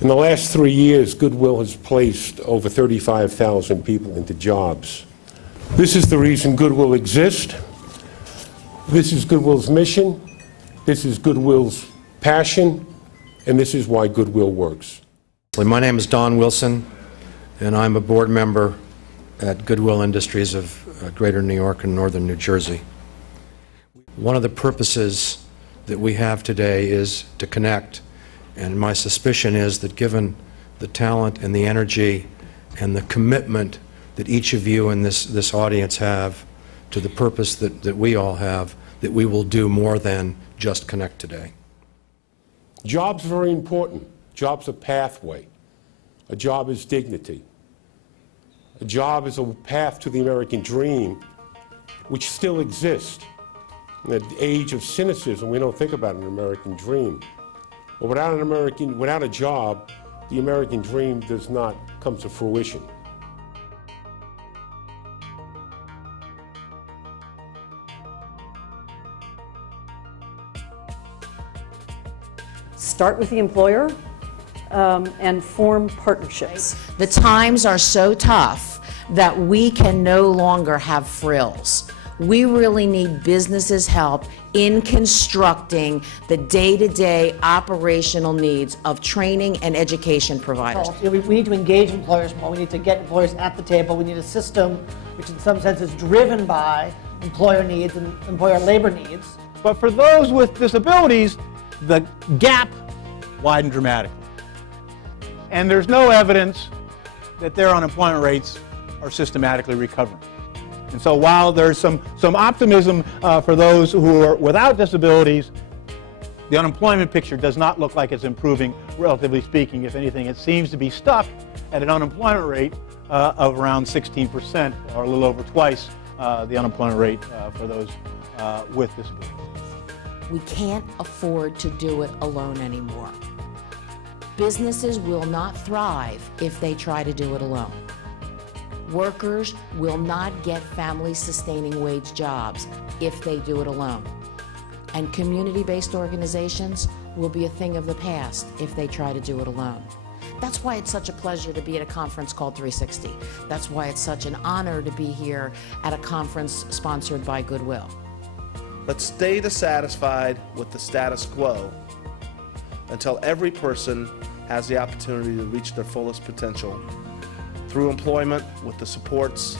In the last 3 years, Goodwill has placed over 35,000 people into jobs. This is the reason Goodwill exists. This is Goodwill's mission. This is Goodwill's passion. And this is why Goodwill works. My name is Don Wilson, and I'm a board member at Goodwill Industries of Greater New York and Northern New Jersey. One of the purposes that we have today is to connect, and my suspicion is that given the talent and the energy and the commitment that each of you in this audience have to the purpose that we all have, that we will do more than just connect today. Jobs are very important. Job's a pathway. A job is dignity. A job is a path to the American dream, which still exists. In the age of cynicism, we don't think about an American dream. But without a job, the American dream does not come to fruition. Start with the employer and form partnerships. The times are so tough that we can no longer have frills. We really need businesses' help in constructing the day-to-day operational needs of training and education providers. We need to engage employers more. We need to get employers at the table. We need a system which in some sense is driven by employer needs and employer labor needs. But for those with disabilities, the gap widened dramatically. And there's no evidence that their unemployment rates are systematically recovering. And so while there's some optimism for those who are without disabilities, the unemployment picture does not look like it's improving, relatively speaking. If anything, it seems to be stuck at an unemployment rate of around 16%, or a little over twice the unemployment rate for those with disabilities. We can't afford to do it alone anymore. Businesses will not thrive if they try to do it alone. Workers will not get family-sustaining wage jobs if they do it alone. And community-based organizations will be a thing of the past if they try to do it alone. That's why it's such a pleasure to be at a conference called 360. That's why it's such an honor to be here at a conference sponsored by Goodwill. Let's stay dissatisfied with the status quo until every person has the opportunity to reach their fullest potential through employment with the supports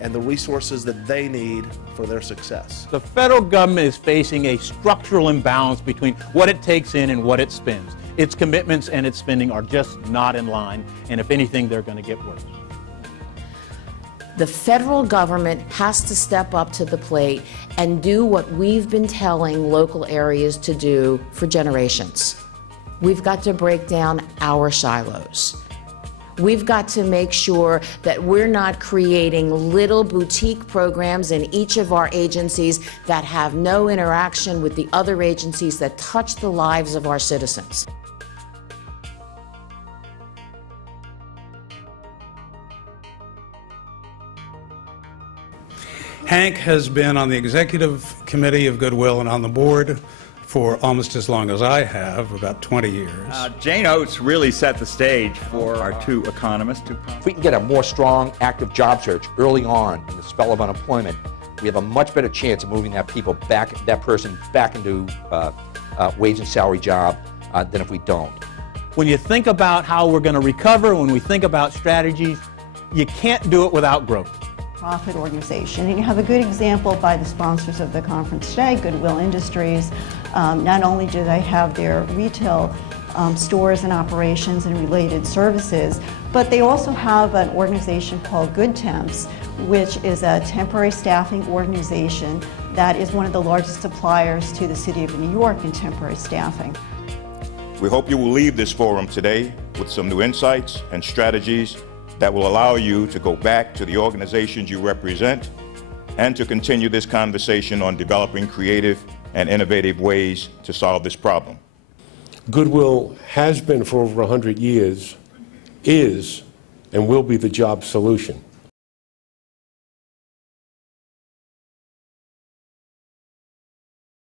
and the resources that they need for their success. The federal government is facing a structural imbalance between what it takes in and what it spends. Its commitments and its spending are just not in line, and if anything, they're going to get worse. The federal government has to step up to the plate and do what we've been telling local areas to do for generations. We've got to break down our silos. We've got to make sure that we're not creating little boutique programs in each of our agencies that have no interaction with the other agencies that touch the lives of our citizens. Hank has been on the executive committee of Goodwill and on the board for almost as long as I have, about 20 years. Jane Oates really set the stage for our two economists. If we can get a more strong, active job search early on in the spell of unemployment, we have a much better chance of moving that person back into wage and salary job than if we don't. When you think about how we're going to recover, when we think about strategies, you can't do it without growth. Profit organization. And you have a good example by the sponsors of the conference today, Goodwill Industries. Not only do they have their retail stores and operations and related services, but they also have an organization called Good Temps, which is a temporary staffing organization that is one of the largest suppliers to the city of New York in temporary staffing. We hope you will leave this forum today with some new insights and strategies that will allow you to go back to the organizations you represent and to continue this conversation on developing creative and innovative ways to solve this problem. Goodwill has been for over 100 years, is, and will be the job solution.